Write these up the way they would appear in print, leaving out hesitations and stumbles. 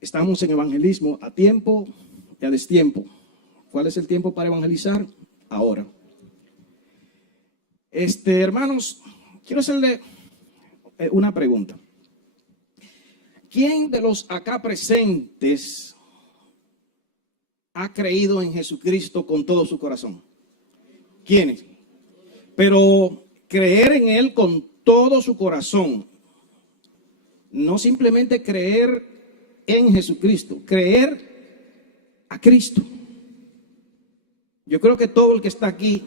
Estamos en evangelismo a tiempo y a destiempo. ¿Cuál es el tiempo para evangelizar? Ahora. Hermanos, quiero hacerle una pregunta. ¿Quién de los acá presentes ha creído en Jesucristo con todo su corazón? ¿Quiénes? Pero creer en Él con todo su corazón, no simplemente creer en Jesucristo, creer a Cristo. Yo creo que todo el que está aquí,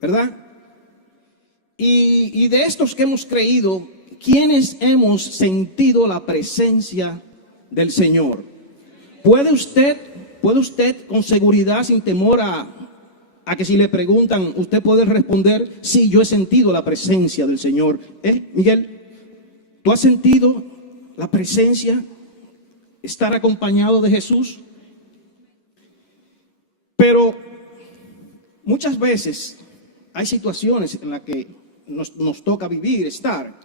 ¿verdad? Y de estos que hemos creído, ¿quiénes hemos sentido la presencia del Señor? ¿Puede usted con seguridad, sin temor a que si le preguntan, usted puede responder, sí, yo he sentido la presencia del Señor? Miguel, ¿tú has sentido la presencia, estar acompañado de Jesús? Pero muchas veces hay situaciones en las que nos toca vivir, estar.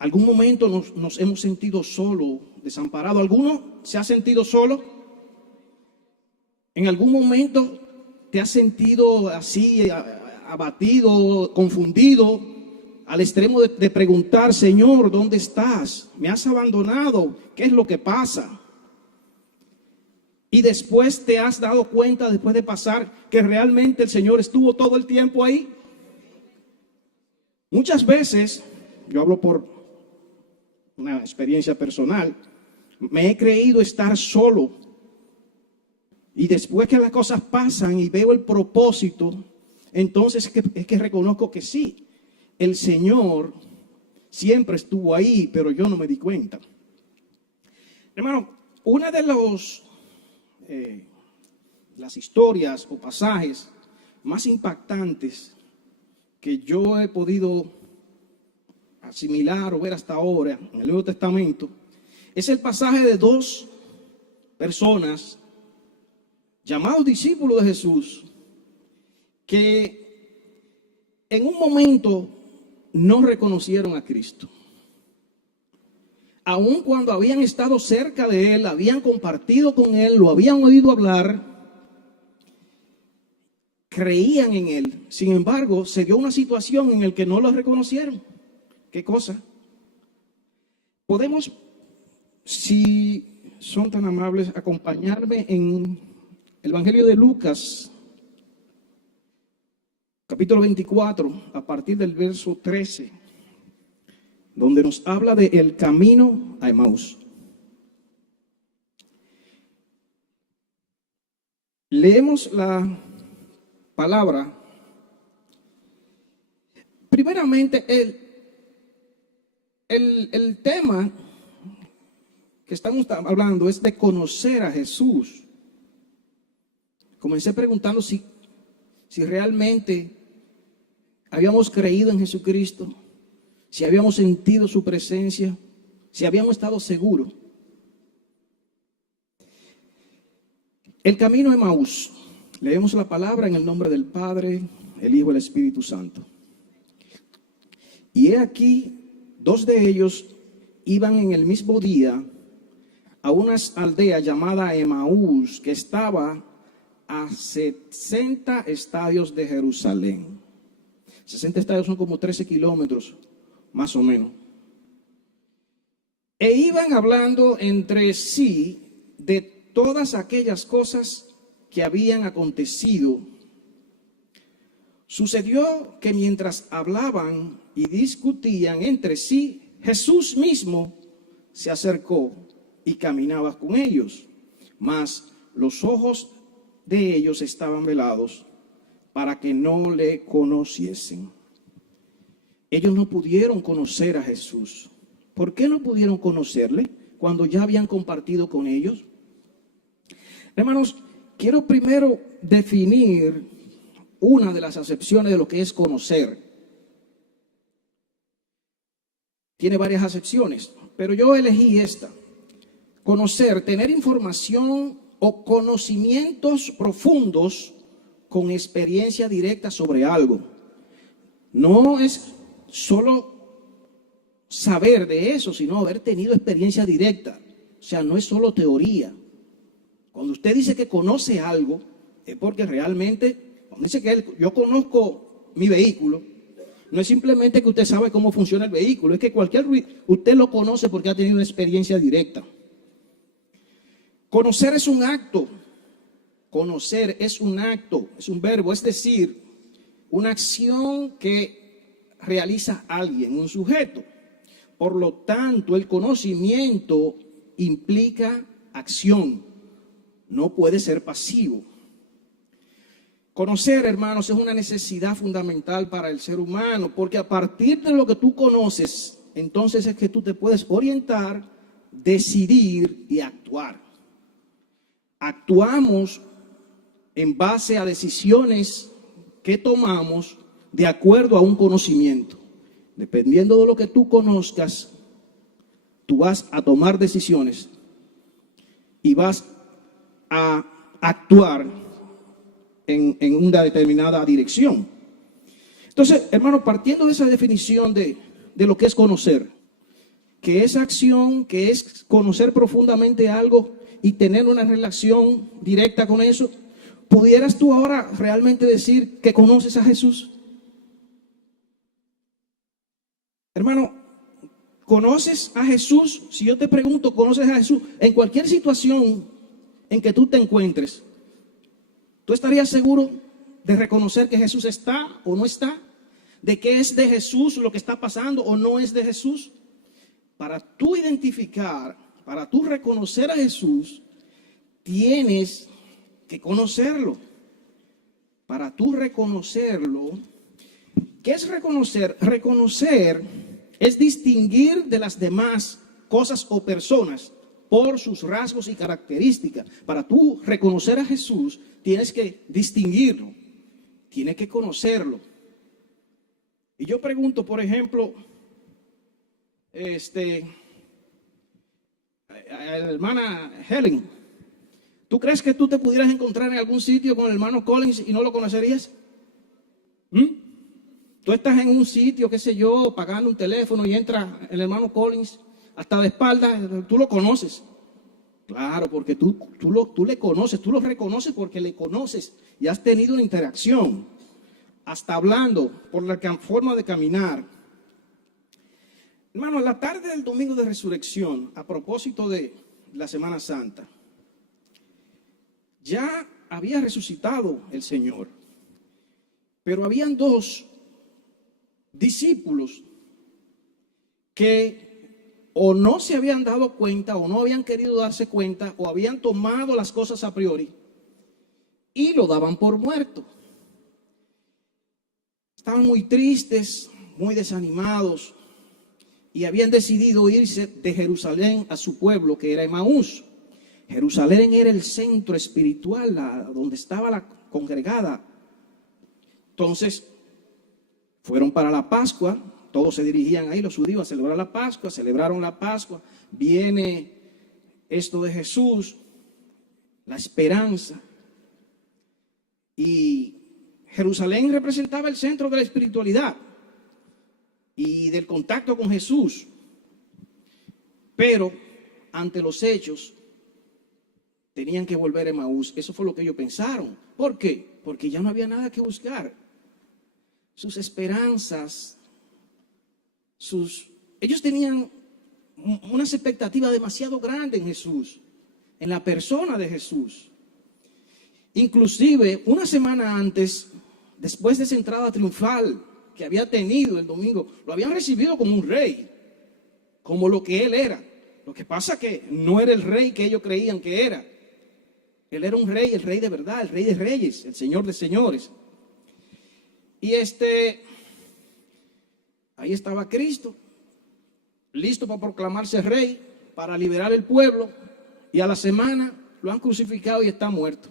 Algún momento nos hemos sentido solo, desamparado. ¿Alguno se ha sentido solo? ¿En algún momento te has sentido así, abatido, confundido, al extremo de preguntar, Señor, ¿dónde estás? ¿Me has abandonado? ¿Qué es lo que pasa? Y después te has dado cuenta, después de pasar, que realmente el Señor estuvo todo el tiempo ahí. Muchas veces, yo hablo por una experiencia personal, me he creído estar solo. Y después que las cosas pasan y veo el propósito, entonces es que reconozco que sí, el Señor siempre estuvo ahí, pero yo no me di cuenta. Hermano, una de las historias o pasajes más impactantes que yo he podido asimilar o ver hasta ahora en el Nuevo Testamento es el pasaje de dos personas llamados discípulos de Jesús que en un momento no reconocieron a Cristo. Aun cuando habían estado cerca de Él, habían compartido con Él, lo habían oído hablar, creían en Él. Sin embargo, se dio una situación en la que no lo reconocieron. ¿Qué cosa? Podemos, si son tan amables, acompañarme en el Evangelio de Lucas, capítulo 24, a partir del verso 13, donde nos habla de el camino a Emaús. Leemos la palabra. Primeramente, el tema que estamos hablando es de conocer a Jesús. Comencé preguntando si realmente habíamos creído en Jesucristo, si habíamos sentido su presencia, si habíamos estado seguros. El camino a Emaús. Leemos la palabra en el nombre del Padre, el Hijo y el Espíritu Santo. Y he aquí, dos de ellos iban en el mismo día a una aldea llamada Emaús, que estaba a 60 estadios de Jerusalén. 60 estadios son como 13 kilómetros, más o menos. E iban hablando entre sí de todas aquellas cosas que habían acontecido. Sucedió que mientras hablaban y discutían entre sí, Jesús mismo se acercó y caminaba con ellos, mas los ojos de ellos estaban velados para que no le conociesen. Ellos no pudieron conocer a Jesús. ¿Por qué no pudieron conocerle cuando ya habían compartido con ellos? Hermanos, quiero primero definir una de las acepciones de lo que es conocer. Tiene varias acepciones, pero yo elegí esta. Conocer, tener información o conocimientos profundos con experiencia directa sobre algo. No es solo saber de eso, sino haber tenido experiencia directa. O sea, no es solo teoría. Cuando usted dice que conoce algo, es porque realmente, cuando dice que yo conozco mi vehículo, no es simplemente que usted sabe cómo funciona el vehículo, es que usted lo conoce porque ha tenido una experiencia directa. Conocer es un acto. Conocer es un acto, es un verbo, es decir, una acción que realiza alguien, un sujeto. Por lo tanto, el conocimiento implica acción, no puede ser pasivo. Conocer, hermanos, es una necesidad fundamental para el ser humano, porque a partir de lo que tú conoces, entonces es que tú te puedes orientar, decidir y actuar. Actuamos en base a decisiones que tomamos de acuerdo a un conocimiento. Dependiendo de lo que tú conozcas, tú vas a tomar decisiones y vas a actuar en una determinada dirección. Entonces, hermano, partiendo de esa definición de lo que es conocer, que es acción, que es conocer profundamente algo y tener una relación directa con eso, ¿pudieras tú ahora realmente decir que conoces a Jesús? Hermano, ¿conoces a Jesús? Si yo te pregunto, ¿conoces a Jesús? En cualquier situación en que tú te encuentres, ¿tú estarías seguro de reconocer que Jesús está o no está? ¿De que es de Jesús lo que está pasando o no es de Jesús? Para tú identificar, para tú reconocer a Jesús, tienes que conocerlo. Para tú reconocerlo, ¿qué es reconocer? Reconocer es distinguir de las demás cosas o personas por sus rasgos y características. Para tú reconocer a Jesús, tienes que distinguirlo, tienes que conocerlo. Y yo pregunto, por ejemplo, a la hermana Helen, ¿tú crees que tú te pudieras encontrar en algún sitio con el hermano Collins y no lo conocerías? Tú estás en un sitio, qué sé yo, pagando un teléfono y entra el hermano Collins hasta de espaldas, tú lo conoces. Claro, porque tú le conoces, tú lo reconoces porque le conoces y has tenido una interacción, hasta hablando por la forma de caminar. Hermano, la tarde del domingo de resurrección, a propósito de la Semana Santa, ya había resucitado el Señor, pero habían dos discípulos que o no se habían dado cuenta o no habían querido darse cuenta o habían tomado las cosas a priori y lo daban por muerto. Estaban muy tristes, muy desanimados y habían decidido irse de Jerusalén a su pueblo, que era Emaús. Jerusalén era el centro espiritual, donde estaba la congregada. Entonces, fueron para la Pascua, todos se dirigían ahí, los judíos, a celebrar la Pascua, celebraron la Pascua, viene esto de Jesús, la esperanza, y Jerusalén representaba el centro de la espiritualidad y del contacto con Jesús, pero ante los hechos tenían que volver a Emaús. Eso fue lo que ellos pensaron. ¿Por qué? Porque ya no había nada que buscar. Sus esperanzas, ellos tenían unas expectativas demasiado grandes en Jesús, en la persona de Jesús. Inclusive, una semana antes, después de esa entrada triunfal que había tenido el domingo, lo habían recibido como un rey, como lo que él era. Lo que pasa que no era el rey que ellos creían que era. Él era un rey, el rey de verdad, el rey de reyes, el señor de señores. Y ahí estaba Cristo, listo para proclamarse rey, para liberar el pueblo, y a la semana lo han crucificado y está muerto.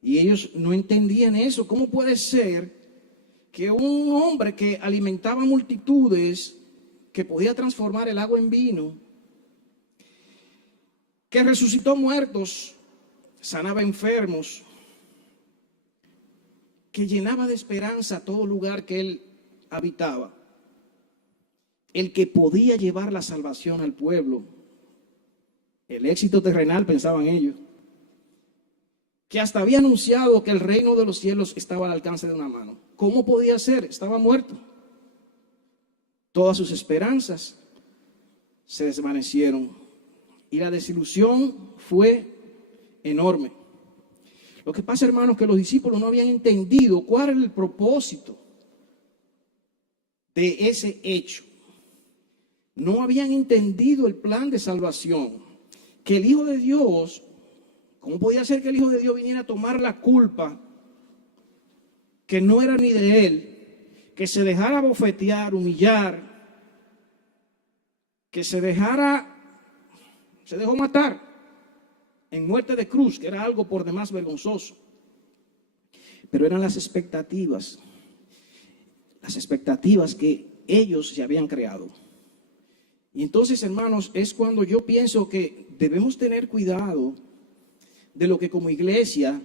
Y ellos no entendían eso. ¿Cómo puede ser que un hombre que alimentaba multitudes, que podía transformar el agua en vino, que resucitó muertos, sanaba enfermos, que llenaba de esperanza todo lugar que él habitaba, el que podía llevar la salvación al pueblo. El éxito terrenal, pensaban ellos, que hasta había anunciado que el reino de los cielos estaba al alcance de una mano. ¿Cómo podía ser? Estaba muerto. Todas sus esperanzas se desvanecieron y la desilusión fue enorme. Lo que pasa, hermanos, que los discípulos no habían entendido cuál era el propósito de ese hecho. No habían entendido el plan de salvación. Que el Hijo de Dios, ¿cómo podía ser que el Hijo de Dios viniera a tomar la culpa que no era ni de él? Que se dejara bofetear, humillar, que se dejó matar en muerte de cruz, que era algo por demás vergonzoso. Pero eran las expectativas que ellos se habían creado. Y entonces, hermanos, es cuando yo pienso que debemos tener cuidado de lo que como iglesia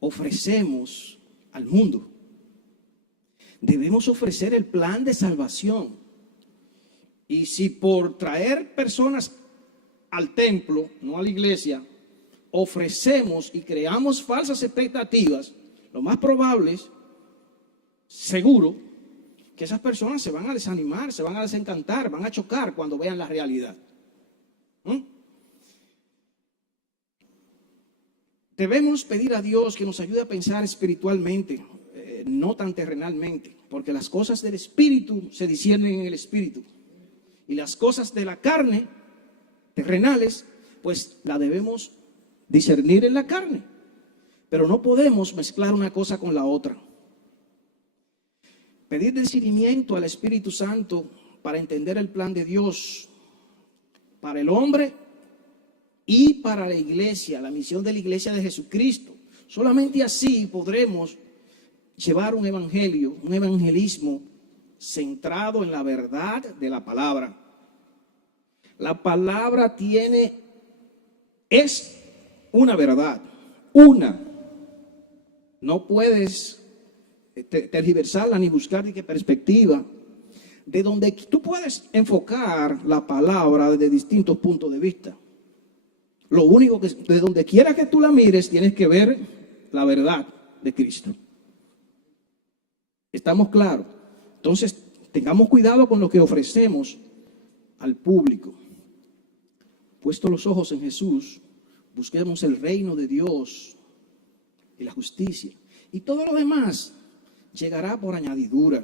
ofrecemos al mundo. Debemos ofrecer el plan de salvación. Y si por traer personas al templo, no a la iglesia, ofrecemos y creamos falsas expectativas, lo más probable es, seguro, que esas personas se van a desanimar, se van a desencantar, van a chocar cuando vean la realidad. Debemos pedir a Dios que nos ayude a pensar espiritualmente, no tan terrenalmente, porque las cosas del espíritu se disciernen en el espíritu y las cosas de la carne, terrenales, pues la debemos discernir en la carne, pero no podemos mezclar una cosa con la otra. Pedir discernimiento al Espíritu Santo para entender el plan de Dios para el hombre y para la iglesia, la misión de la iglesia de Jesucristo. Solamente así podremos llevar un evangelio, un evangelismo centrado en la verdad de la palabra. La palabra es una verdad, una. No puedes tergiversarla ni buscar ni qué perspectiva. De donde tú puedes enfocar la palabra desde distintos puntos de vista. Lo único que, de donde quiera que tú la mires, tienes que ver la verdad de Cristo. ¿Estamos claros? Entonces, tengamos cuidado con lo que ofrecemos al público. Puestos los ojos en Jesús, busquemos el reino de Dios y la justicia. Y todo lo demás llegará por añadidura,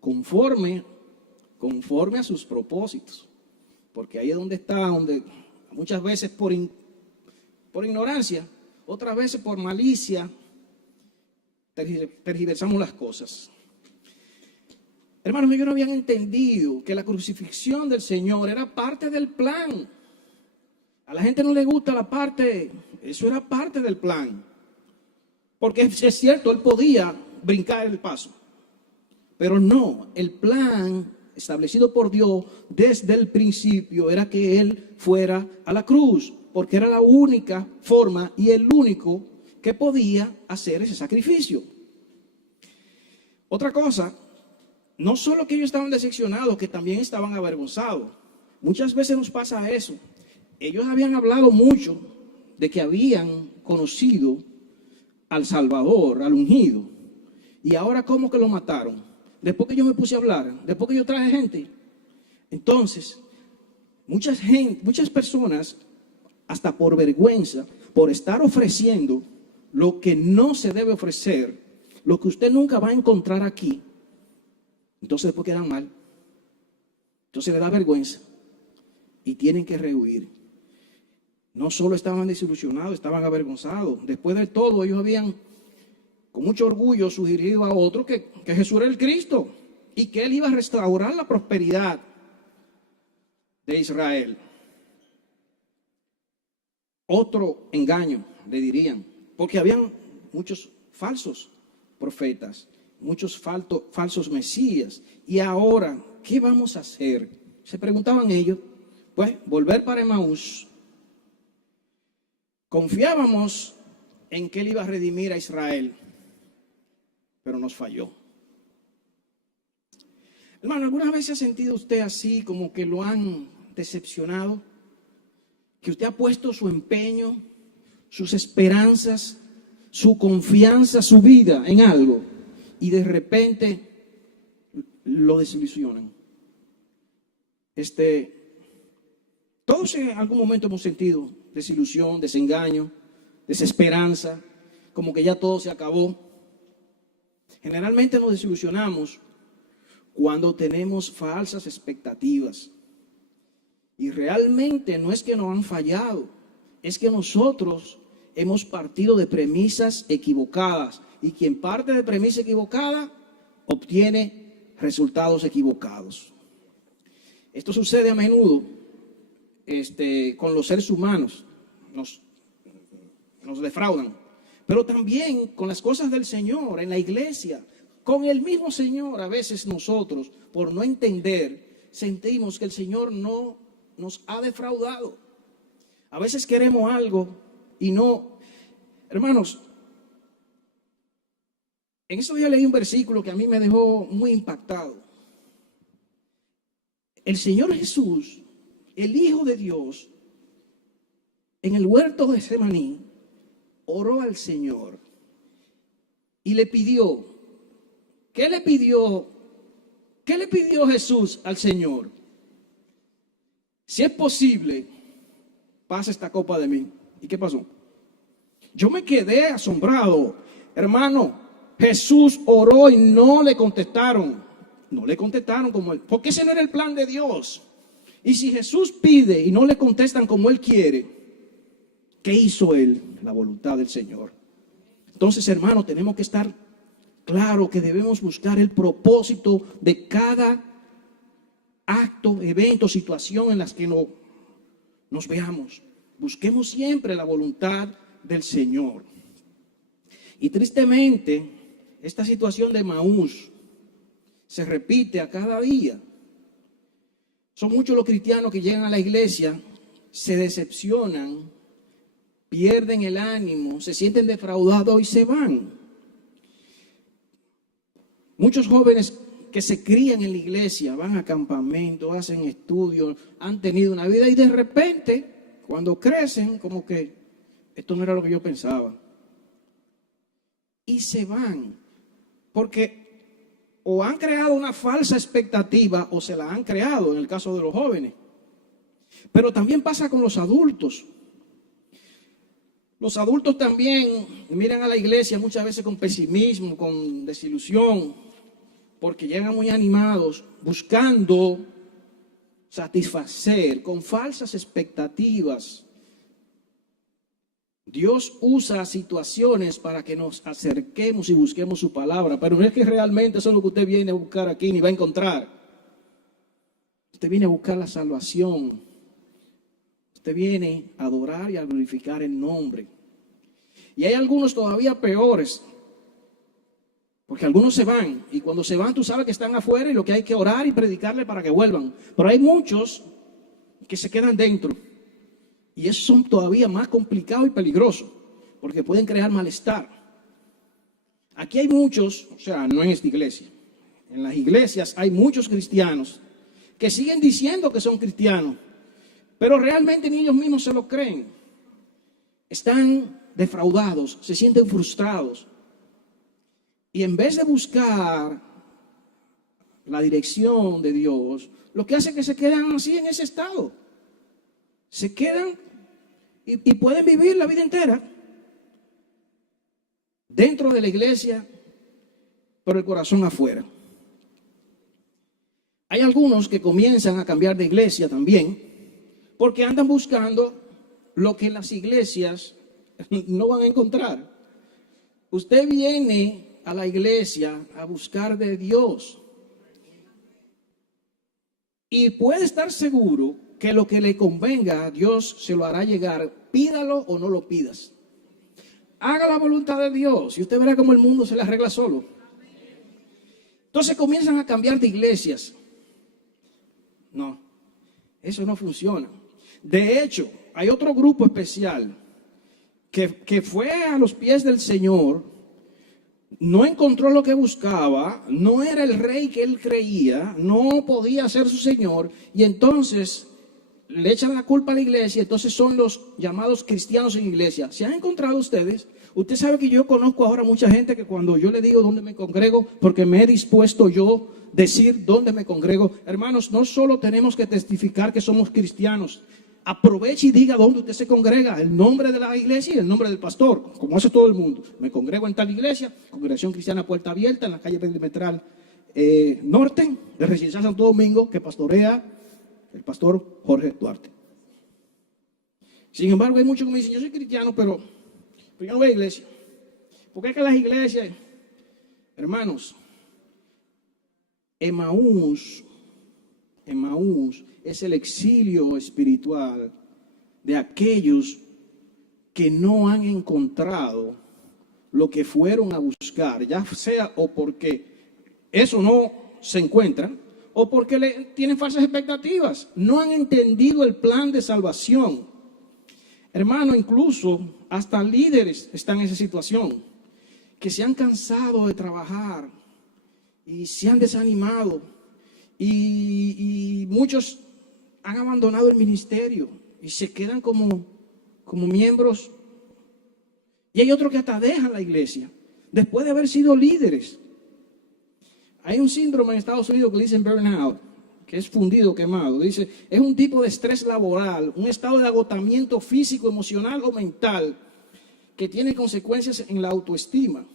conforme a sus propósitos. Porque ahí es donde está, donde muchas veces por ignorancia, otras veces por malicia, tergiversamos las cosas. Hermanos, ellos no habían entendido que la crucifixión del Señor era parte del plan. A la gente no le gusta la parte, eso era parte del plan. Porque es cierto, él podía brincar el paso. Pero no, el plan establecido por Dios desde el principio era que él fuera a la cruz. Porque era la única forma y el único que podía hacer ese sacrificio. Otra cosa, no solo que ellos estaban decepcionados, que también estaban avergonzados. Muchas veces nos pasa eso. Ellos habían hablado mucho de que habían conocido al Salvador, al ungido. Y ahora, ¿cómo que lo mataron? Después que yo me puse a hablar, después que yo traje gente. Entonces, muchas personas, hasta por vergüenza, por estar ofreciendo lo que no se debe ofrecer, lo que usted nunca va a encontrar aquí, entonces después quedan mal. Entonces le da vergüenza y tienen que rehuir. No solo estaban desilusionados, estaban avergonzados. Después de todo, ellos habían, con mucho orgullo, sugerido a otros que Jesús era el Cristo y que Él iba a restaurar la prosperidad de Israel. Otro engaño, le dirían, porque habían muchos falsos profetas, muchos falsos mesías. Y ahora, ¿qué vamos a hacer? Se preguntaban ellos. Pues, volver para Emaús. Confiábamos en que Él iba a redimir a Israel, pero nos falló. Hermano, ¿alguna vez se ha sentido usted así, como que lo han decepcionado? Que usted ha puesto su empeño, sus esperanzas, su confianza, su vida en algo y de repente lo desilusionan. Todos en algún momento hemos sentido desilusión, desengaño, desesperanza, como que ya todo se acabó. Generalmente nos desilusionamos cuando tenemos falsas expectativas. Y realmente no es que nos han fallado, es que nosotros hemos partido de premisas equivocadas. Y quien parte de premisa equivocada obtiene resultados equivocados. Esto sucede a menudo con los seres humanos. Nos defraudan. Pero también con las cosas del Señor, en la iglesia, con el mismo Señor. A veces nosotros, por no entender, sentimos que el Señor no nos ha defraudado. A veces queremos algo y no. Hermanos, en estos días leí un versículo que a mí me dejó muy impactado. El Señor Jesús, el Hijo de Dios, en el huerto de Getsemaní, oró al Señor y le pidió. ¿Qué le pidió? ¿Qué le pidió Jesús al Señor? Si es posible, pasa esta copa de mí. ¿Y qué pasó? Yo me quedé asombrado. Hermano, Jesús oró y no le contestaron. No le contestaron como él, porque ese no era el plan de Dios. Y si Jesús pide y no le contestan como él quiere, ¿qué hizo él? La voluntad del Señor. Entonces, hermano, tenemos que estar claro que debemos buscar el propósito de cada acto, evento, situación en las que nos veamos. Busquemos siempre la voluntad del Señor. Y tristemente, esta situación de Emaús se repite a cada día. Son muchos los cristianos que llegan a la iglesia, se decepcionan, pierden el ánimo, se sienten defraudados y se van. Muchos jóvenes que se crían en la iglesia, van a campamentos, hacen estudios, han tenido una vida y de repente, cuando crecen, como que esto no era lo que yo pensaba. Y se van, porque o han creado una falsa expectativa o se la han creado en el caso de los jóvenes. Pero también pasa con los adultos. Los adultos también miran a la iglesia muchas veces con pesimismo, con desilusión, porque llegan muy animados, buscando satisfacer con falsas expectativas. Dios usa situaciones para que nos acerquemos y busquemos su palabra, pero no es que realmente eso es lo que usted viene a buscar aquí ni va a encontrar. Usted viene a buscar la salvación. Usted viene a adorar y a glorificar el nombre. Y hay algunos todavía peores, porque algunos se van, y cuando se van tú sabes que están afuera y lo que hay que orar y predicarle para que vuelvan. Pero hay muchos que se quedan dentro. Y esos son todavía más complicados y peligrosos, porque pueden crear malestar. Aquí hay muchos, o sea, no en esta iglesia, en las iglesias hay muchos cristianos que siguen diciendo que son cristianos, pero realmente ni ellos mismos se lo creen. Están defraudados, se sienten frustrados. Y en vez de buscar la dirección de Dios, lo que hace es que se quedan así en ese estado. Se quedan y pueden vivir la vida entera dentro de la iglesia, pero el corazón afuera. Hay algunos que comienzan a cambiar de iglesia también, porque andan buscando lo que en las iglesias no van a encontrar. Usted viene a la iglesia a buscar de Dios. Y puede estar seguro que lo que le convenga a Dios se lo hará llegar, pídalo o no lo pidas. Haga la voluntad de Dios y usted verá cómo el mundo se le arregla solo. Entonces comienzan a cambiar de iglesias. No, eso no funciona. De hecho, hay otro grupo especial que fue a los pies del Señor, no encontró lo que buscaba, no era el rey que él creía, no podía ser su señor, y entonces le echan la culpa a la iglesia. Entonces son los llamados cristianos en iglesia. ¿Se han encontrado ustedes? Usted sabe que yo conozco ahora mucha gente que cuando yo le digo dónde me congrego, porque me he dispuesto yo decir dónde me congrego. Hermanos, no solo tenemos que testificar que somos cristianos. Aproveche y diga dónde usted se congrega, el nombre de la iglesia y el nombre del pastor, como hace todo el mundo. Me congrego en tal iglesia, Congregación Cristiana Puerta Abierta, en la calle Perimetral Norte, de Residencial Santo Domingo, que pastorea el pastor Jorge Duarte. Sin embargo, hay muchos que me dicen, yo soy cristiano, pero yo no voy a iglesia. Porque es que las iglesias, hermanos, Emaús es el exilio espiritual de aquellos que no han encontrado lo que fueron a buscar, ya sea o porque eso no se encuentra, o porque tienen falsas expectativas, no han entendido el plan de salvación. Hermano, incluso hasta líderes están en esa situación, que se han cansado de trabajar y se han desanimado, y muchos han abandonado el ministerio y se quedan como miembros, y hay otros que hasta dejan la iglesia después de haber sido líderes. Hay un síndrome en Estados Unidos que le dicen burnout, que es fundido, quemado. Dice, es un tipo de estrés laboral, un estado de agotamiento físico, emocional o mental que tiene consecuencias en la autoestima.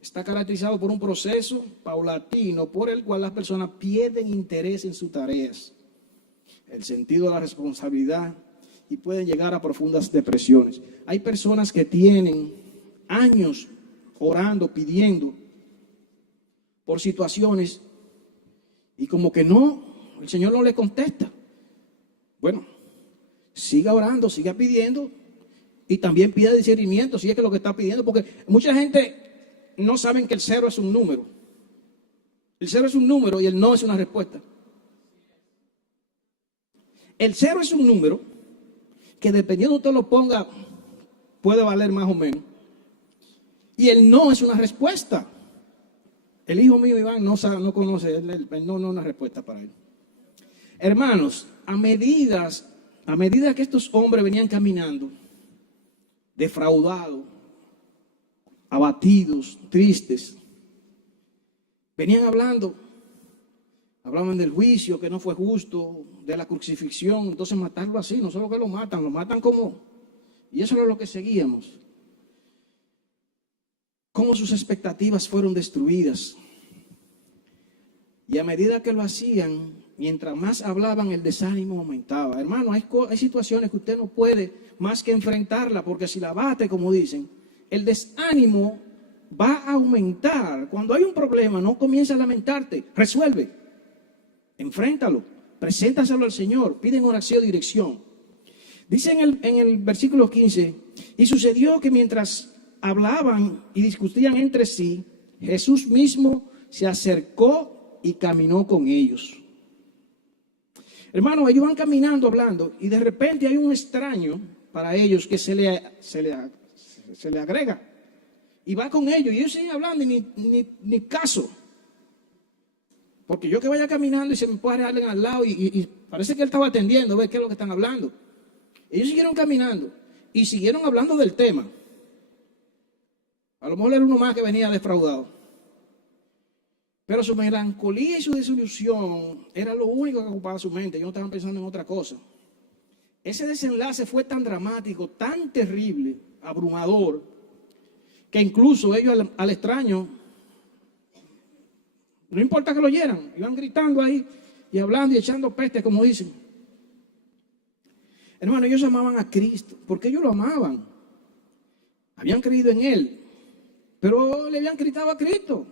Está caracterizado por un proceso paulatino por el cual las personas pierden interés en sus tareas, el sentido de la responsabilidad, y pueden llegar a profundas depresiones. Hay personas que tienen años orando, pidiendo por situaciones, y como que no, el Señor no le contesta. Bueno, siga orando, siga pidiendo, y también pida discernimiento si es que lo que está pidiendo, porque mucha gente no saben que el 0 es un número. El 0 es un número y el no es una respuesta. El 0 es un número que dependiendo de usted lo ponga, puede valer más o menos. Y el no es una respuesta. El hijo mío Iván no conoce, el no es una respuesta para él. Hermanos, a medida que estos hombres venían caminando, defraudados, abatidos, tristes, venían hablaban del juicio que no fue justo, de la crucifixión. Entonces matarlo así, no solo que lo matan como, y eso era lo que seguíamos. Cómo sus expectativas fueron destruidas. Y a medida que lo hacían, mientras más hablaban, el desánimo aumentaba. Hermano, hay situaciones que usted no puede más que enfrentarla, porque si la bate, como dicen, el desánimo va a aumentar. Cuando hay un problema, no comienza a lamentarte, resuelve, enfréntalo, preséntaselo al Señor, pide en oración y dirección. Dice en el versículo 15, y sucedió que mientras hablaban y discutían entre sí, Jesús mismo se acercó y caminó con ellos. Hermano, ellos van caminando, hablando, y de repente hay un extraño para ellos que se le agrega y va con ellos, y ellos siguen hablando y ni caso, porque yo que vaya caminando y se me pare alguien al lado y parece que él estaba atendiendo, ve qué es lo que están hablando. Ellos siguieron caminando y siguieron hablando del tema. A lo mejor era uno más que venía defraudado, pero su melancolía y su desilusión era lo único que ocupaba su mente. Ellos no estaban pensando en otra cosa. Ese desenlace fue tan dramático, tan terrible, abrumador, que incluso ellos al extraño, no importa que lo oyeran, iban gritando ahí y hablando y echando peste, como dicen. Hermano, ellos amaban a Cristo, porque ellos lo amaban. Habían creído en Él, pero le habían gritado a Cristo.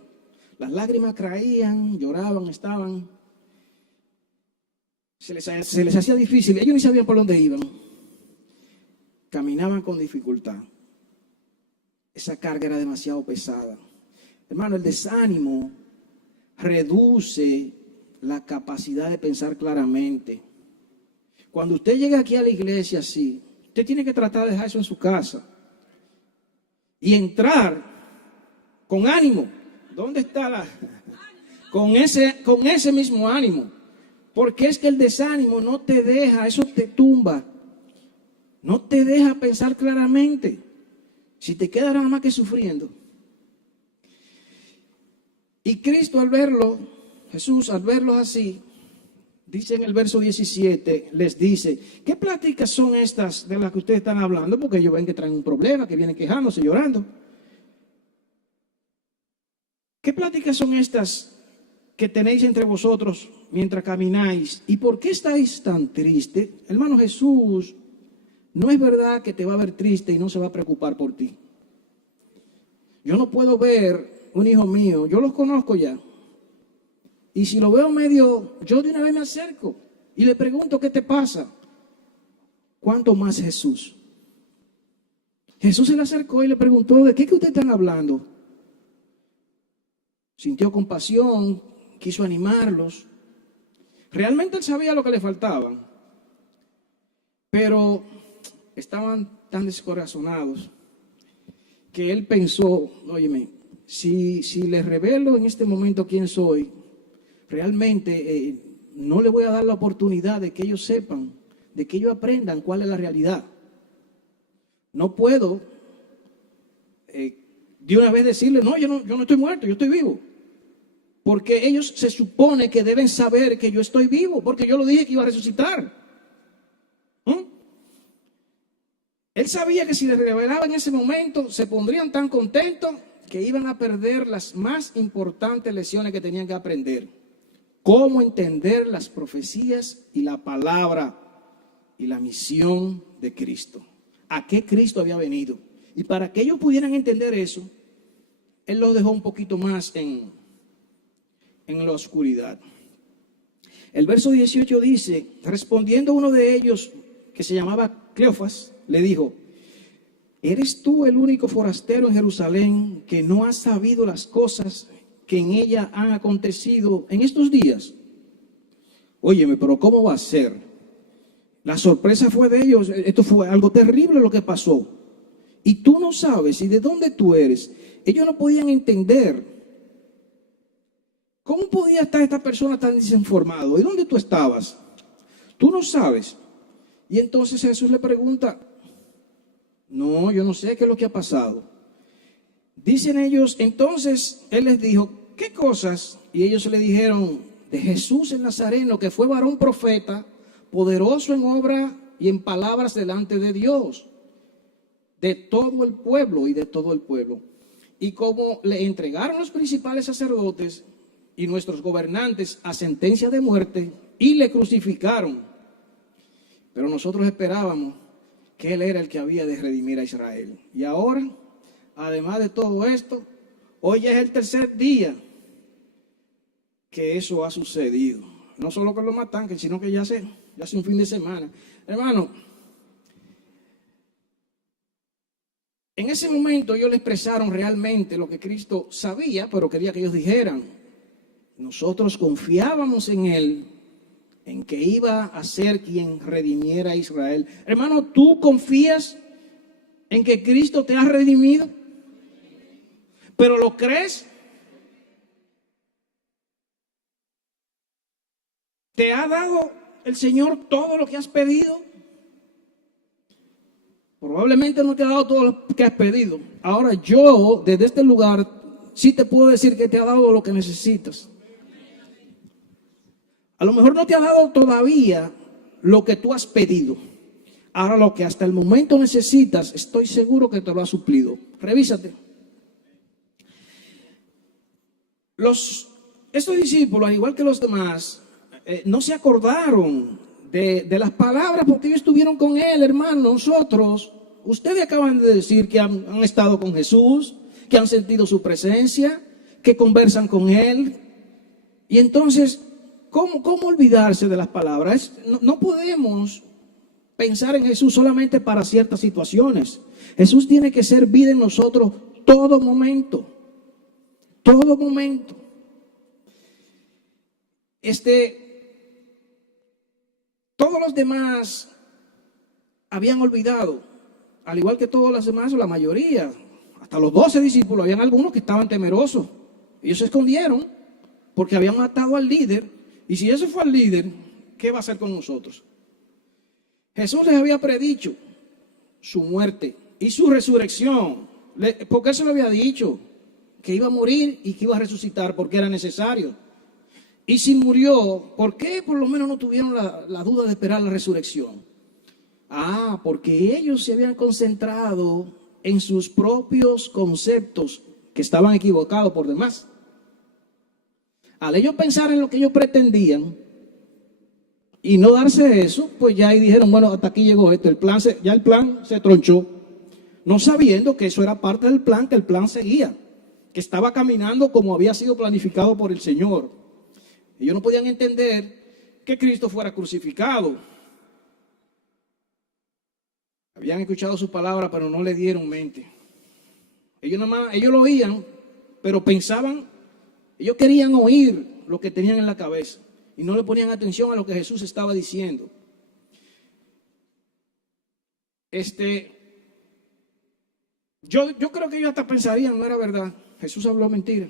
Las lágrimas caían, lloraban, estaban. Se les hacía difícil, ellos ni sabían por dónde iban. Caminaban con dificultad. Esa carga era demasiado pesada. Hermano, el desánimo reduce la capacidad de pensar claramente. Cuando usted llega aquí a la iglesia así, usted tiene que tratar de dejar eso en su casa y entrar Con ánimo. ¿Dónde está la? Con ese mismo ánimo. Porque es que el desánimo no te deja, eso te tumba. No te deja pensar claramente. Si te quedas nada más que sufriendo. Y Cristo al verlo, Jesús al verlos así, dice en el verso 17, les dice, ¿qué pláticas son estas de las que ustedes están hablando? Porque ellos ven que traen un problema, que vienen quejándose, llorando. ¿Qué pláticas son estas que tenéis entre vosotros mientras camináis? ¿Y por qué estáis tan tristes? Hermano, Jesús no es verdad que te va a ver triste y no se va a preocupar por ti. Yo no puedo ver un hijo mío, yo los conozco ya. Y si lo veo medio, yo de una vez me acerco y le pregunto, ¿qué te pasa? ¿Cuánto más Jesús? Jesús se le acercó y le preguntó, ¿de qué que ustedes están hablando? Sintió compasión, quiso animarlos. Realmente él sabía lo que le faltaba, pero estaban tan descorazonados que él pensó, óyeme, si les revelo en este momento quién soy, realmente no le voy a dar la oportunidad de que ellos sepan, de que ellos aprendan cuál es la realidad. No puedo de una vez decirle, no, yo no estoy muerto, yo estoy vivo. Porque ellos se supone que deben saber que yo estoy vivo, porque yo lo dije que iba a resucitar. Él sabía que si les revelaba en ese momento, se pondrían tan contentos que iban a perder las más importantes lecciones que tenían que aprender. Cómo entender las profecías y la palabra y la misión de Cristo. ¿A qué Cristo había venido? Y para que ellos pudieran entender eso, Él los dejó un poquito más en la oscuridad. El verso 18 dice, respondiendo uno de ellos, que se llamaba Cleofas, le dijo, ¿eres tú el único forastero en Jerusalén que no ha sabido las cosas que en ella han acontecido en estos días? Óyeme, pero ¿cómo va a ser? La sorpresa fue de ellos, esto fue algo terrible lo que pasó. Y tú no sabes, ¿y de dónde tú eres? Ellos no podían entender. ¿Cómo podía estar esta persona tan desinformado? ¿Y dónde tú estabas? Tú no sabes. Y entonces Jesús le pregunta, no, yo no sé qué es lo que ha pasado. Dicen ellos, entonces Él les dijo, ¿qué cosas? Y ellos le dijeron, de Jesús el Nazareno, que fue varón profeta, poderoso en obra y en palabras delante de Dios, de todo el pueblo y de todo el pueblo. Y como le entregaron los principales sacerdotes y nuestros gobernantes a sentencia de muerte y le crucificaron, pero nosotros esperábamos que Él era el que había de redimir a Israel. Y ahora, además de todo esto, hoy ya es el tercer día que eso ha sucedido. No solo que lo matan, sino que ya hace un fin de semana. Hermano, en ese momento ellos le expresaron realmente lo que Cristo sabía, pero quería que ellos dijeran. Nosotros confiábamos en Él, en que iba a ser quien redimiera a Israel. Hermano, ¿tú confías en que Cristo te ha redimido? ¿Pero lo crees? ¿Te ha dado el Señor todo lo que has pedido? Probablemente no te ha dado todo lo que has pedido. Ahora yo, desde este lugar, sí te puedo decir que te ha dado lo que necesitas. A lo mejor no te ha dado todavía lo que tú has pedido. Ahora lo que hasta el momento necesitas, estoy seguro que te lo ha suplido. Revísate. Estos discípulos, al igual que los demás, no se acordaron de las palabras porque ellos estuvieron con Él, hermano. Nosotros, ustedes acaban de decir que han estado con Jesús, que han sentido su presencia, que conversan con Él. Y entonces, ¿cómo olvidarse de las palabras? No podemos pensar en Jesús solamente para ciertas situaciones. Jesús tiene que ser vida en nosotros todo momento. Todo momento. Todos los demás habían olvidado, al igual que todos los demás, o la mayoría, hasta los 12 discípulos, habían algunos que estaban temerosos. Ellos se escondieron porque habían matado al líder. Y si ese fue el líder, ¿qué va a hacer con nosotros? Jesús les había predicho su muerte y su resurrección. ¿Por qué se lo había dicho? Que iba a morir y que iba a resucitar porque era necesario. Y si murió, ¿por qué por lo menos no tuvieron la duda de esperar la resurrección? Porque ellos se habían concentrado en sus propios conceptos que estaban equivocados por demás. Al ellos pensar en lo que ellos pretendían y no darse eso, pues ya ahí dijeron, bueno, hasta aquí llegó esto, el plan se tronchó, no sabiendo que eso era parte del plan, que el plan seguía, que estaba caminando como había sido planificado por el Señor. Ellos no podían entender que Cristo fuera crucificado. Habían escuchado su palabra, pero no le dieron mente. Ellos lo oían, pero pensaban, ellos querían oír lo que tenían en la cabeza y no le ponían atención a lo que Jesús estaba diciendo. Yo creo que ellos hasta pensarían, no era verdad, Jesús habló mentira.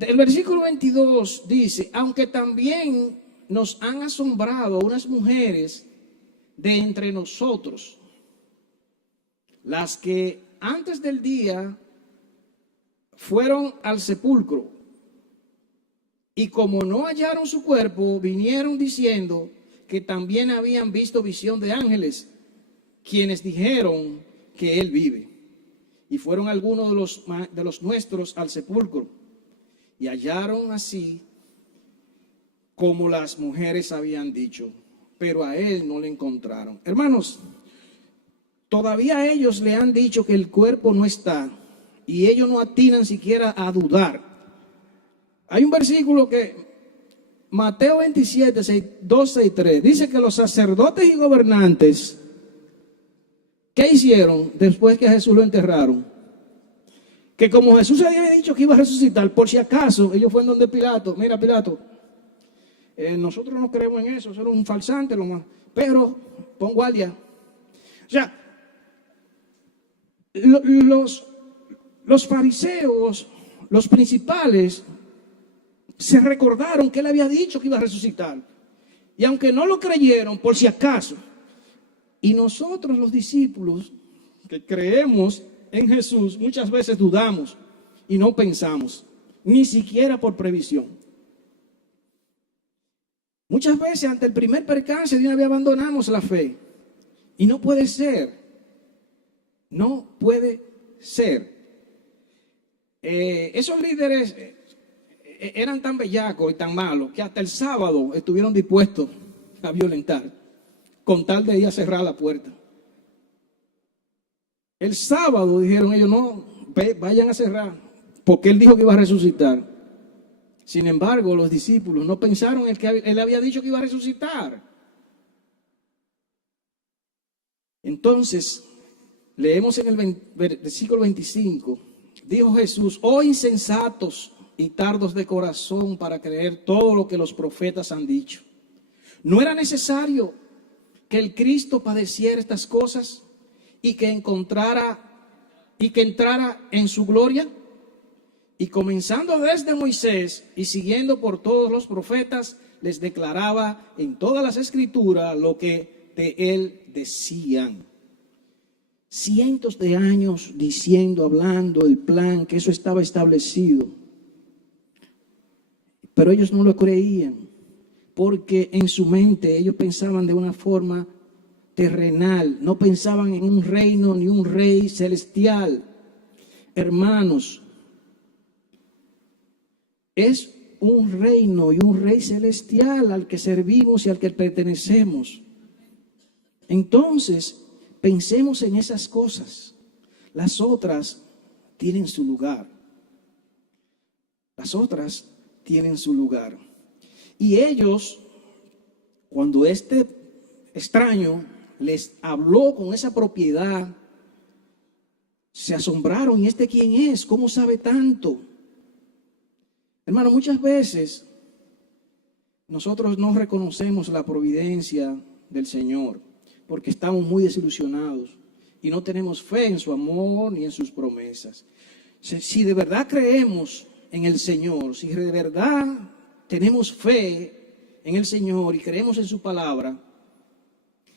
El versículo 22 dice, aunque también nos han asombrado unas mujeres de entre nosotros, las que antes del día fueron al sepulcro y como no hallaron su cuerpo, vinieron diciendo que también habían visto visión de ángeles, quienes dijeron que él vive. Y fueron algunos de los nuestros al sepulcro y hallaron así como las mujeres habían dicho, pero a él no le encontraron. Hermanos, todavía ellos le han dicho que el cuerpo no está y ellos no atinan siquiera a dudar. Hay un versículo que Mateo 27, 12 y 3 dice que los sacerdotes y gobernantes, ¿qué hicieron después que a Jesús lo enterraron? Que como Jesús había dicho que iba a resucitar, por si acaso, ellos fueron donde Pilato. Mira, Pilato, nosotros no creemos en eso, eso era un falsante, pero pon guardia. O sea, los fariseos, los principales, se recordaron que él había dicho que iba a resucitar. Y aunque no lo creyeron, por si acaso, y nosotros los discípulos que creemos en Jesús, muchas veces dudamos y no pensamos, ni siquiera por previsión. Muchas veces ante el primer percance de una vez abandonamos la fe. Y no puede ser. No puede ser. Esos líderes eran tan bellacos y tan malos que hasta el sábado estuvieron dispuestos a violentar con tal de ir a cerrar la puerta. El sábado dijeron ellos, no, vayan a cerrar, porque él dijo que iba a resucitar. Sin embargo, los discípulos no pensaron en que él había dicho que iba a resucitar. Entonces, leemos en el versículo 25, dijo Jesús, oh insensatos y tardos de corazón para creer todo lo que los profetas han dicho. ¿No era necesario que el Cristo padeciera estas cosas y que entrara en su gloria? Y comenzando desde Moisés y siguiendo por todos los profetas, les declaraba en todas las escrituras lo que de él decían. Cientos de años diciendo, hablando el plan, que eso estaba establecido. Pero ellos no lo creían, porque en su mente ellos pensaban de una forma terrenal, no pensaban en un reino ni un rey celestial. Hermanos, es un reino y un rey celestial al que servimos y al que pertenecemos. Entonces, pensemos en esas cosas. Las otras tienen su lugar. Las otras tienen su lugar. Y ellos, cuando este extraño les habló con esa propiedad, se asombraron. ¿Y este quién es? ¿Cómo sabe tanto? Hermano, muchas veces nosotros no reconocemos la providencia del Señor porque estamos muy desilusionados y no tenemos fe en su amor ni en sus promesas. Si de verdad creemos en el Señor, si de verdad tenemos fe en el Señor y creemos en su palabra,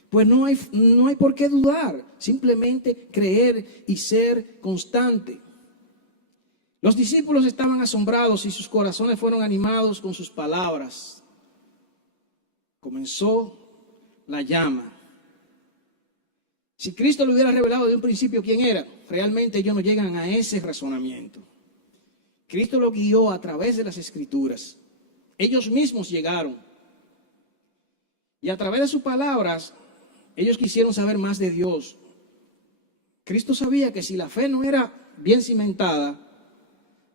pues no hay por qué dudar, simplemente creer y ser constante. Los discípulos estaban asombrados y sus corazones fueron animados con sus palabras. Comenzó la llama. Si Cristo le hubiera revelado de un principio quién era, realmente ellos no llegan a ese razonamiento. Cristo lo guió a través de las Escrituras. Ellos mismos llegaron. Y a través de sus palabras, ellos quisieron saber más de Dios. Cristo sabía que si la fe no era bien cimentada,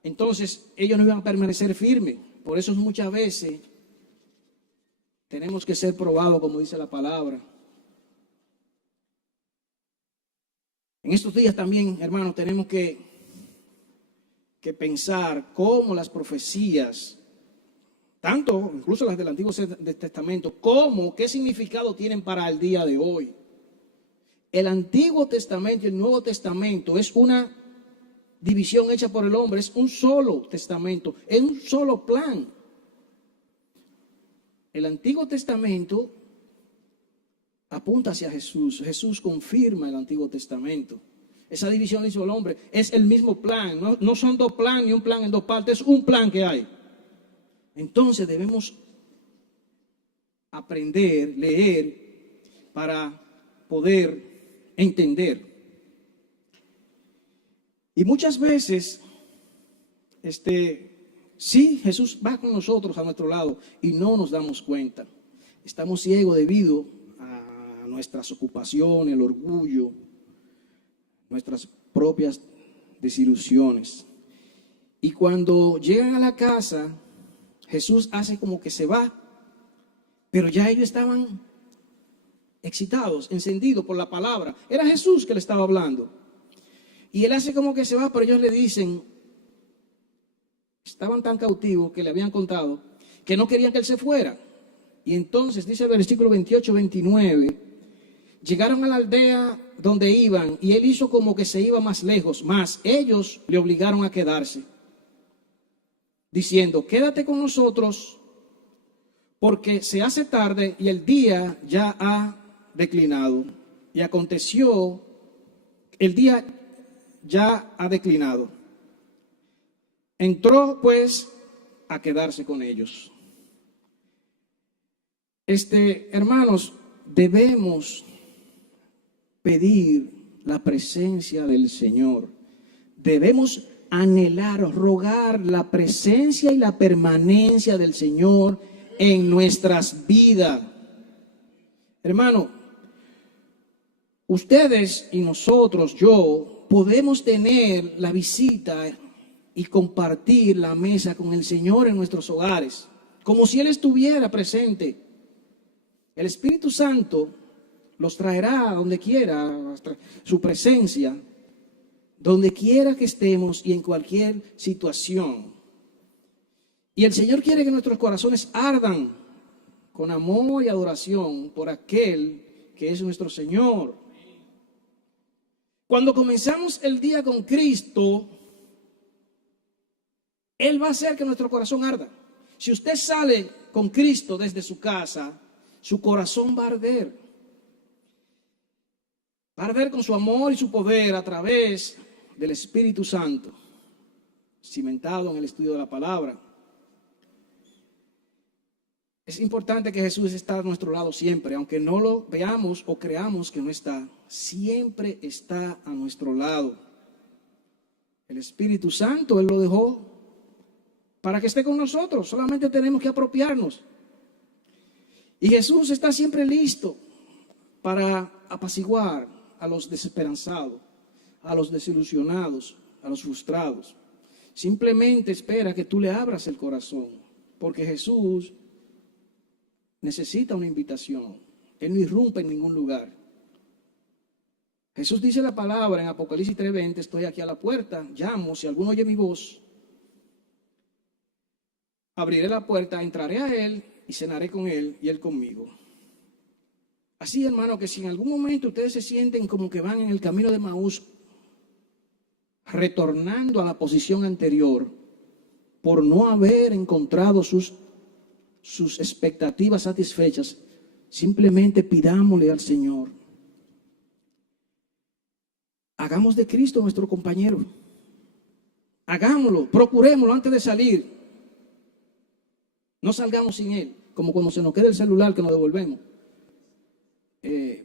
entonces ellos no iban a permanecer firmes. Por eso muchas veces tenemos que ser probados, como dice la palabra. En estos días también, hermanos, tenemos que pensar cómo las profecías, tanto incluso las del Antiguo Testamento, qué significado tienen para el día de hoy. El Antiguo Testamento y el Nuevo Testamento es una división hecha por el hombre, es un solo testamento, es un solo plan. El Antiguo Testamento apunta hacia Jesús. Jesús confirma el Antiguo Testamento. Esa división hizo el hombre. Es el mismo plan. No son dos planes ni un plan en dos partes. Es un plan que hay. Entonces debemos aprender, leer, para poder entender. Y muchas veces, sí, Jesús va con nosotros a nuestro lado y no nos damos cuenta. Estamos ciegos debido a nuestras ocupaciones, el orgullo, nuestras propias desilusiones. Y cuando llegan a la casa, Jesús hace como que se va, pero ya ellos estaban excitados, encendidos por la palabra. Era Jesús que le estaba hablando. Y él hace como que se va, pero ellos le dicen, estaban tan cautivos que le habían contado, que no querían que él se fuera. Y entonces, dice el versículo 28, 29, llegaron a la aldea donde iban y él hizo como que se iba más lejos, mas ellos le obligaron a quedarse, diciendo, quédate con nosotros porque se hace tarde y el día ya ha declinado. Y aconteció, el día ya ha declinado. Entró pues a quedarse con ellos. Hermanos, debemos pedir la presencia del Señor. Debemos anhelar, rogar la presencia y la permanencia del Señor en nuestras vidas. Hermano, ustedes y nosotros, yo, podemos tener la visita y compartir la mesa con el Señor en nuestros hogares, como si Él estuviera presente. El Espíritu Santo los traerá a donde quiera, su presencia, donde quiera que estemos y en cualquier situación. Y el Señor quiere que nuestros corazones ardan con amor y adoración por aquel que es nuestro Señor. Cuando comenzamos el día con Cristo, Él va a hacer que nuestro corazón arda. Si usted sale con Cristo desde su casa, su corazón va a arder. Va a arder con su amor y su poder a través del Espíritu Santo, cimentado en el estudio de la palabra. Es importante que Jesús está a nuestro lado siempre, aunque no lo veamos o creamos que no está, siempre está a nuestro lado. El Espíritu Santo, Él lo dejó para que esté con nosotros, solamente tenemos que apropiarnos. Y Jesús está siempre listo para apaciguar a los desesperanzados, a los desilusionados, a los frustrados. Simplemente espera que tú le abras el corazón, porque Jesús necesita una invitación. Él no irrumpe en ningún lugar. Jesús dice la palabra en Apocalipsis 3:20, estoy aquí a la puerta, llamo, si alguno oye mi voz, abriré la puerta, entraré a Él y cenaré con Él y Él conmigo. Así, hermano, que si en algún momento ustedes se sienten como que van en el camino de Maús, retornando a la posición anterior, por no haber encontrado sus expectativas satisfechas, simplemente pidámosle al Señor. Hagamos de Cristo nuestro compañero. Hagámoslo, procurémoslo antes de salir. No salgamos sin Él, como cuando se nos queda el celular que nos devolvemos.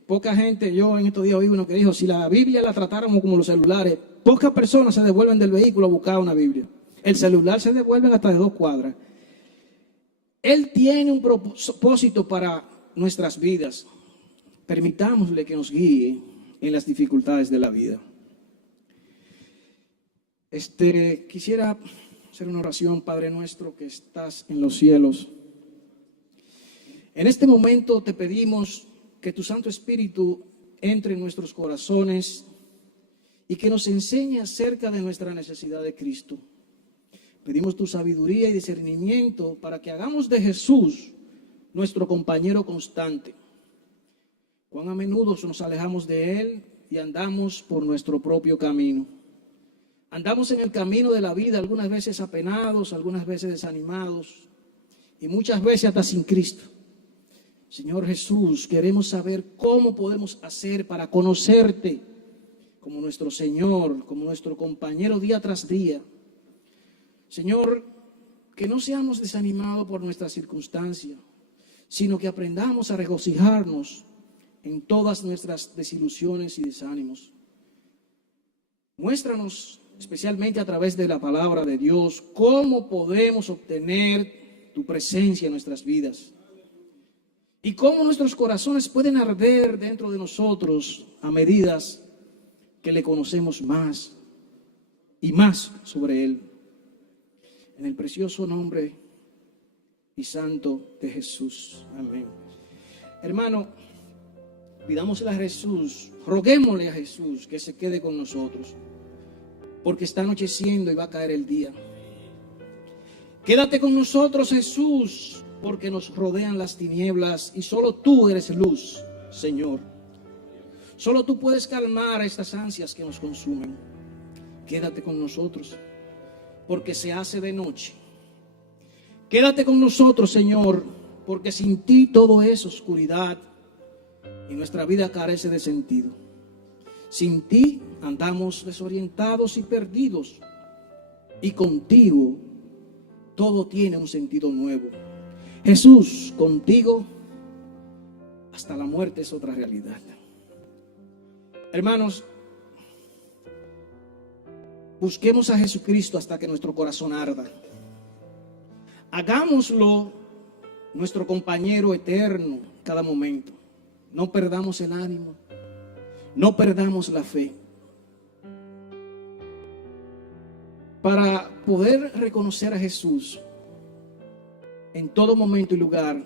Poca gente, yo en estos días oí uno que dijo, si la Biblia la tratáramos como los celulares, pocas personas se devuelven del vehículo a buscar una Biblia. El celular se devuelve hasta de 2 cuadras. Él tiene un propósito para nuestras vidas. Permitámosle que nos guíe en las dificultades de la vida. Quisiera hacer una oración. Padre nuestro que estás en los cielos. En este momento te pedimos que tu Santo Espíritu entre en nuestros corazones y que nos enseñe acerca de nuestra necesidad de Cristo. Pedimos tu sabiduría y discernimiento para que hagamos de Jesús nuestro compañero constante. Cuán a menudo nos alejamos de Él y andamos por nuestro propio camino. Andamos en el camino de la vida, algunas veces apenados, algunas veces desanimados y muchas veces hasta sin Cristo. Señor Jesús, queremos saber cómo podemos hacer para conocerte como nuestro Señor, como nuestro compañero día tras día. Señor, que no seamos desanimados por nuestras circunstancias, sino que aprendamos a regocijarnos en todas nuestras desilusiones y desánimos. Muéstranos, especialmente a través de la palabra de Dios, cómo podemos obtener tu presencia en nuestras vidas. Y cómo nuestros corazones pueden arder dentro de nosotros a medida que le conocemos más y más sobre Él. En el precioso nombre y santo de Jesús. Amén. Hermano, pidámosle a Jesús, roguémosle a Jesús que se quede con nosotros, porque está anocheciendo y va a caer el día. Quédate con nosotros, Jesús, porque nos rodean las tinieblas y solo tú eres luz, Señor. Solo tú puedes calmar estas ansias que nos consumen. Quédate con nosotros, porque se hace de noche. Quédate con nosotros, Señor, porque sin ti todo es oscuridad y nuestra vida carece de sentido. Sin ti andamos desorientados y perdidos, y contigo todo tiene un sentido nuevo. Jesús, contigo hasta la muerte es otra realidad. Hermanos, busquemos a Jesucristo hasta que nuestro corazón arda. Hagámoslo nuestro compañero eterno cada momento. No perdamos el ánimo, no perdamos la fe. Para poder reconocer a Jesús en todo momento y lugar,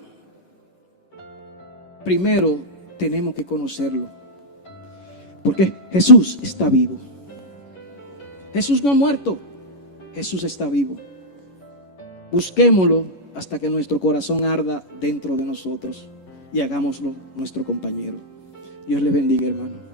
primero tenemos que conocerlo, porque Jesús está vivo. Jesús no ha muerto, Jesús está vivo. Busquémoslo hasta que nuestro corazón arda dentro de nosotros y hagámoslo nuestro compañero. Dios le bendiga, hermano.